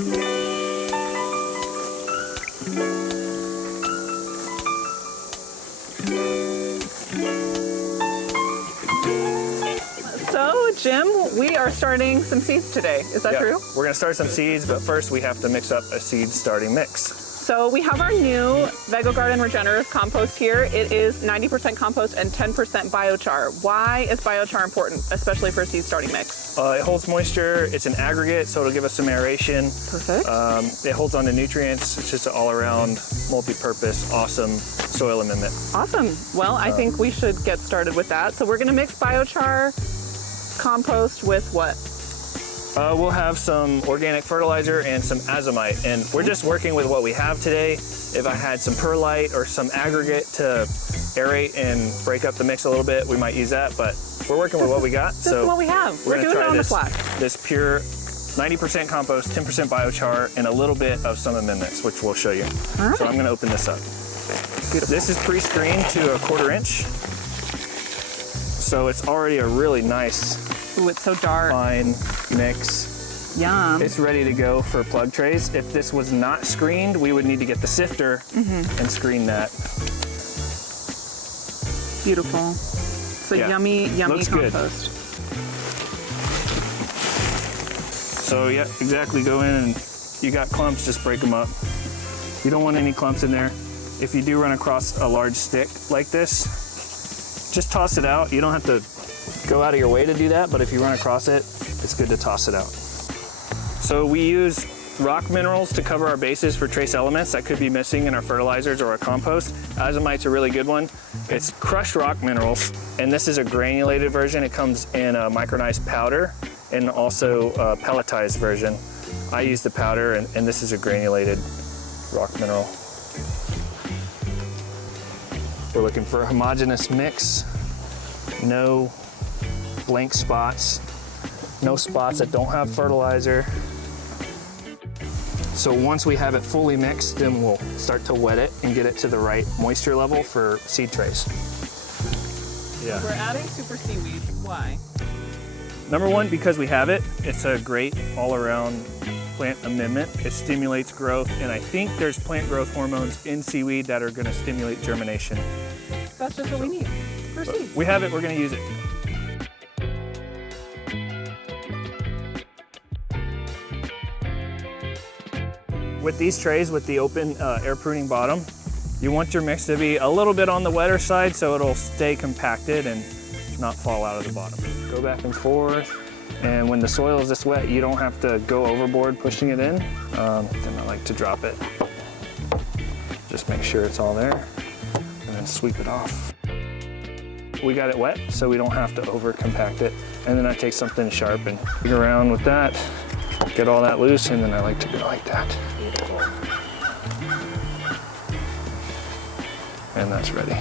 So, Jim, we are starting some seeds today. Is that true? We're gonna start some seeds, but first we have to mix up a seed starting mix. So we have our new Vego Garden Regenerative Compost here. It is 90% compost and 10% biochar. Why is biochar important, especially for a seed starting mix? It holds moisture, it's an aggregate, so it'll give us some aeration. Perfect. It holds on to nutrients. It's just an all-around, multi-purpose, awesome soil amendment. Awesome. Well, I think we should get started with that. So we're gonna mix biochar compost with what? We'll have some organic fertilizer and some azomite, and we're just working with what we have today. If I had some perlite or some aggregate to aerate and break up the mix a little bit, we might use that, but we're working with what we got. This is what we have. We're doing it on the fly. This pure 90% compost, 10% biochar, and a little bit of some amendments, which we'll show you. All right. So I'm gonna open this up. Beautiful. This is pre-screened to 1/4 inch. So it's already a really nice, Ooh, it's so dark. fine mix. Yum. It's ready to go for plug trays. If this was not screened, we would need to get the sifter and screen that. Beautiful. It's a yummy, yummy Looks compost. good. So yeah, exactly, go in and you got clumps, just break them up. You don't want any clumps in there. If you do run across a large stick like this, just toss it out. You don't have to go out of your way to do that, but if you run across it, it's good to toss it out. So we use rock minerals to cover our bases for trace elements that could be missing in our fertilizers or our compost. Azomite's a really good one. It's crushed rock minerals, and this is a granulated version. It comes in a micronized powder and also a pelletized version. I use the powder, and this is a granulated rock mineral. We're looking for a homogeneous mix, no blank spots, no spots that don't have fertilizer. So once we have it fully mixed, then we'll start to wet it and get it to the right moisture level for seed trays. Yeah. We're adding super seaweed. Why? Number one, because we have it. It's a great all-around plant amendment. It stimulates growth, and I think there's plant growth hormones in seaweed that are gonna stimulate germination. That's just what we need for seeds. We have it, we're gonna use it. With these trays with the open air pruning bottom, you want your mix to be a little bit on the wetter side so it'll stay compacted and not fall out of the bottom. Go back and forth, and when the soil is this wet, you don't have to go overboard pushing it in. Then I like to drop it. Just make sure it's all there, and then sweep it off. We got it wet, so we don't have to over compact it. And then I take something sharp and dig around with that, get all that loose, and then I like to go like that. Beautiful. And that's ready.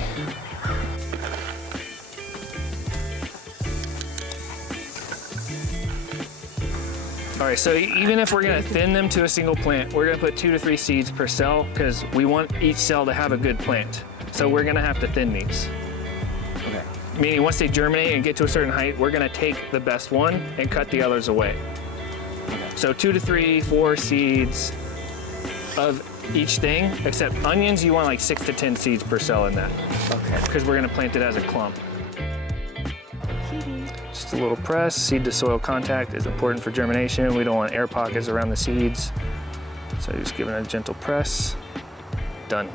All right, so even if we're gonna thin them to a single plant, we're gonna put 2 to 3 seeds per cell because we want each cell to have a good plant. So we're gonna have to thin these. Okay. Meaning once they germinate and get to a certain height, we're gonna take the best one and cut the others away. Okay. So 2 to 3, 4 seeds of each thing, except onions, you want like 6 to 10 seeds per cell in that. Okay. Because we're gonna plant it as a clump. Just a little press. Seed to soil contact is important for germination. We don't want air pockets around the seeds. So just give it a gentle press. Done.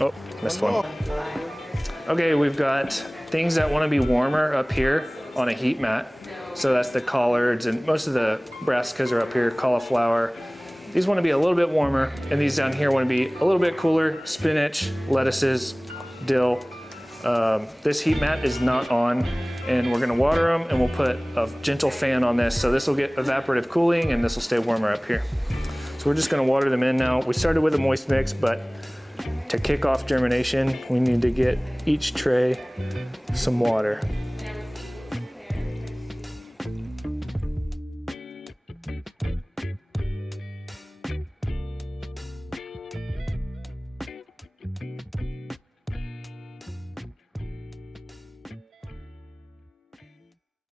Oh, missed one. Okay, we've got things that want to be warmer up here on a heat mat. So that's the collards, and most of the brassicas are up here, cauliflower. These want to be a little bit warmer, and these down here want to be a little bit cooler. Spinach, lettuces, dill. This heat mat is not on, and we're gonna water them, and we'll put a gentle fan on this, so this will get evaporative cooling, and this will stay warmer up here. So we're just gonna water them in now. We started with a moist mix, but to kick off germination, we need to get each tray some water.